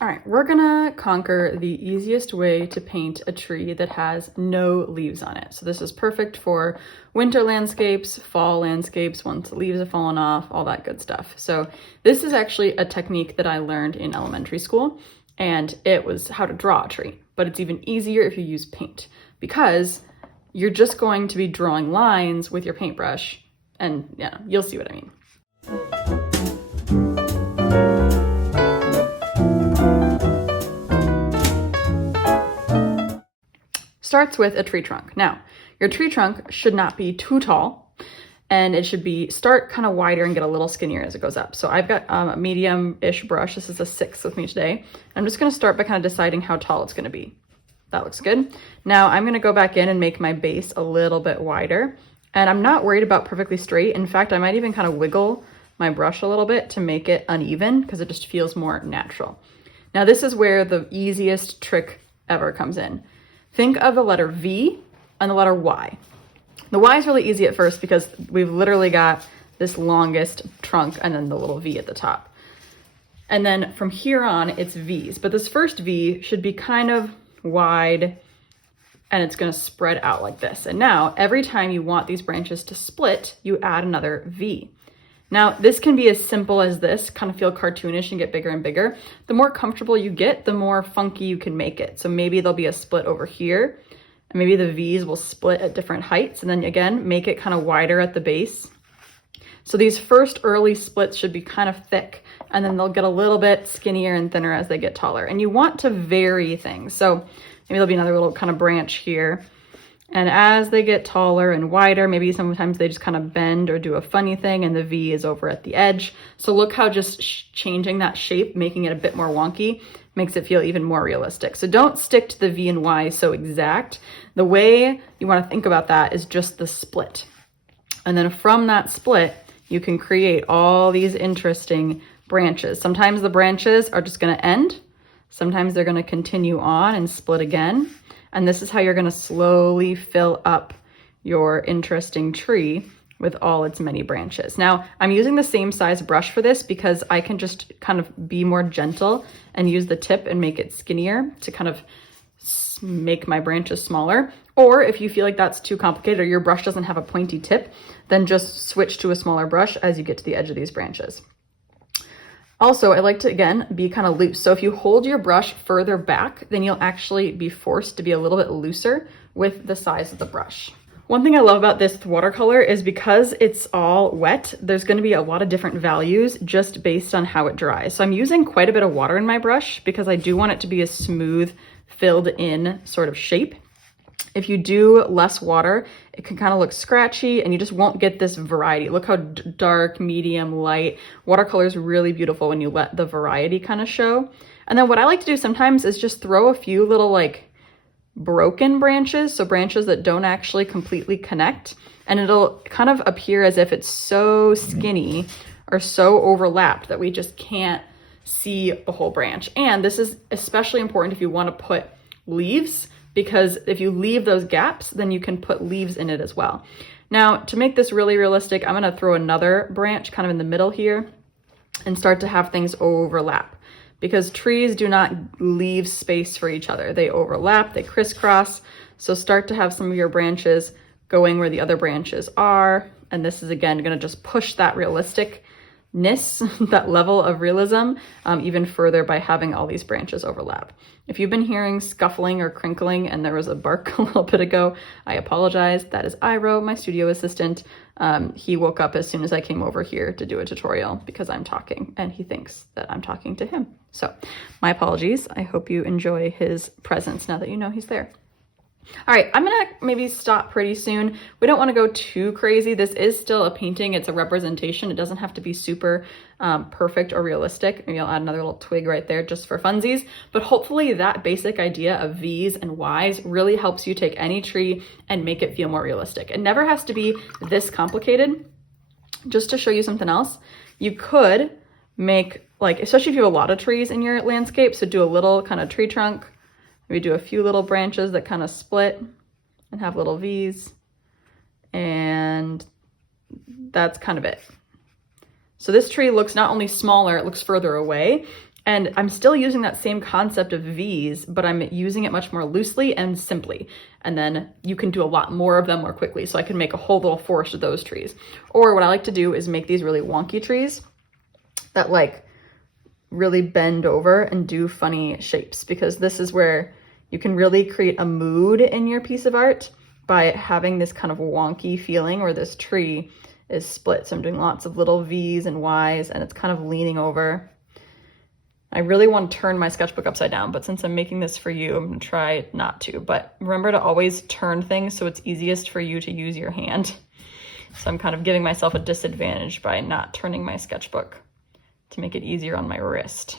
All right, we're gonna conquer the easiest way to paint a tree that has no leaves on it. So this is perfect for winter landscapes, fall landscapes, once the leaves have fallen off, all that good stuff. So this is actually a technique that I learned in elementary school, and it was how to draw a tree. But it's even easier if you use paint, because you're just going to be drawing lines with your paintbrush, and yeah, you'll see what I mean. Starts with a tree trunk. Now, your tree trunk should not be too tall, and it should start kind of wider and get a little skinnier as it goes up. So I've got a medium-ish brush. This is a 6 with me today. I'm just gonna start by kind of deciding how tall it's gonna be. That looks good. Now I'm gonna go back in and make my base a little bit wider. And I'm not worried about perfectly straight. In fact, I might even kind of wiggle my brush a little bit to make it uneven, because it just feels more natural. Now this is where the easiest trick ever comes in. Think of the letter V and the letter Y. The Y is really easy at first because we've literally got this longest trunk and then the little V at the top. And then from here on, it's V's. But this first V should be kind of wide, and it's gonna spread out like this. And now, every time you want these branches to split, you add another V. Now, this can be as simple as this, kind of feel cartoonish and get bigger and bigger. The more comfortable you get, the more funky you can make it. So maybe there'll be a split over here, and maybe the V's will split at different heights, and then again, make it kind of wider at the base. So these first early splits should be kind of thick, and then they'll get a little bit skinnier and thinner as they get taller. And you want to vary things. So maybe there'll be another little kind of branch here. And as they get taller and wider, maybe sometimes they just kind of bend or do a funny thing, and the V is over at the edge. So look how just changing that shape, making it a bit more wonky, makes it feel even more realistic. So don't stick to the V and Y so exact. The way you want to think about that is just the split. And then from that split, you can create all these interesting branches. Sometimes the branches are just going to end. Sometimes they're going to continue on and split again. And this is how you're gonna slowly fill up your interesting tree with all its many branches. Now, I'm using the same size brush for this because I can just kind of be more gentle and use the tip and make it skinnier to kind of make my branches smaller. Or if you feel like that's too complicated or your brush doesn't have a pointy tip, then just switch to a smaller brush as you get to the edge of these branches. Also, I like to, again, be kind of loose. So if you hold your brush further back, then you'll actually be forced to be a little bit looser with the size of the brush. One thing I love about this watercolor is because it's all wet, there's going to be a lot of different values just based on how it dries. So I'm using quite a bit of water in my brush because I do want it to be a smooth, filled in sort of shape. If you do less water, it can kind of look scratchy and you just won't get this variety. Look how dark, medium, light. Watercolor is really beautiful when you let the variety kind of show. And then what I like to do sometimes is just throw a few little like broken branches, so branches that don't actually completely connect, and it'll kind of appear as if it's so skinny or so overlapped that we just can't see the whole branch. And this is especially important if you want to put leaves, because if you leave those gaps, then you can put leaves in it as well. Now, to make this really realistic, I'm gonna throw another branch kind of in the middle here and start to have things overlap, because trees do not leave space for each other. They overlap, they crisscross. So start to have some of your branches going where the other branches are. And this is, again, gonna just push that realisticness, that level of realism, even further by having all these branches overlap. If you've been hearing scuffling or crinkling and there was a bark a little bit ago, I apologize. That is Iro, my studio assistant. He woke up as soon as I came over here to do a tutorial because I'm talking and he thinks that I'm talking to him. So my apologies. I hope you enjoy his presence now that you know he's there. All right, I'm gonna maybe stop pretty soon. We don't wanna go too crazy. This is still a painting, it's a representation. It doesn't have to be super perfect or realistic. Maybe I'll add another little twig right there just for funsies. But hopefully that basic idea of V's and Y's really helps you take any tree and make it feel more realistic. It never has to be this complicated. Just to show you something else, you could make, like, especially if you have a lot of trees in your landscape, so do a little kind of tree trunk. Maybe do a few little branches that kind of split and have little V's, and that's kind of it. So this tree looks not only smaller, it looks further away, And I'm still using that same concept of V's, but I'm using it much more loosely and simply. And then you can do a lot more of them more quickly. So I can make a whole little forest of those trees. Or what I like to do is make these really wonky trees that like really bend over and do funny shapes, because this is where you can really create a mood in your piece of art by having this kind of wonky feeling where this tree is split. So I'm doing lots of little V's and Y's, and it's kind of leaning over. I really want to turn my sketchbook upside down, but since I'm making this for you, I'm gonna try not to. But remember to always turn things so it's easiest for you to use your hand. So I'm kind of giving myself a disadvantage by not turning my sketchbook to make it easier on my wrist.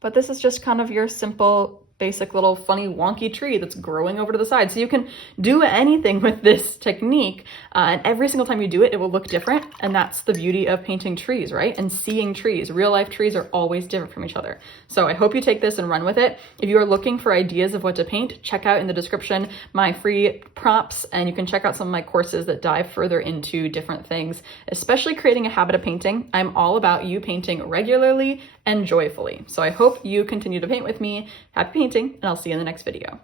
But this is just kind of your simple, basic little funny wonky tree that's growing over to the side. So you can do anything with this technique, and every single time you do it, it will look different. And that's the beauty of painting trees, right? And seeing trees. Real life trees are always different from each other. So I hope you take this and run with it. If you are looking for ideas of what to paint, check out in the description my free prompts, and you can check out some of my courses that dive further into different things, especially creating a habit of painting. I'm all about you painting regularly and joyfully. So I hope you continue to paint with me. Happy painting, and I'll see you in the next video.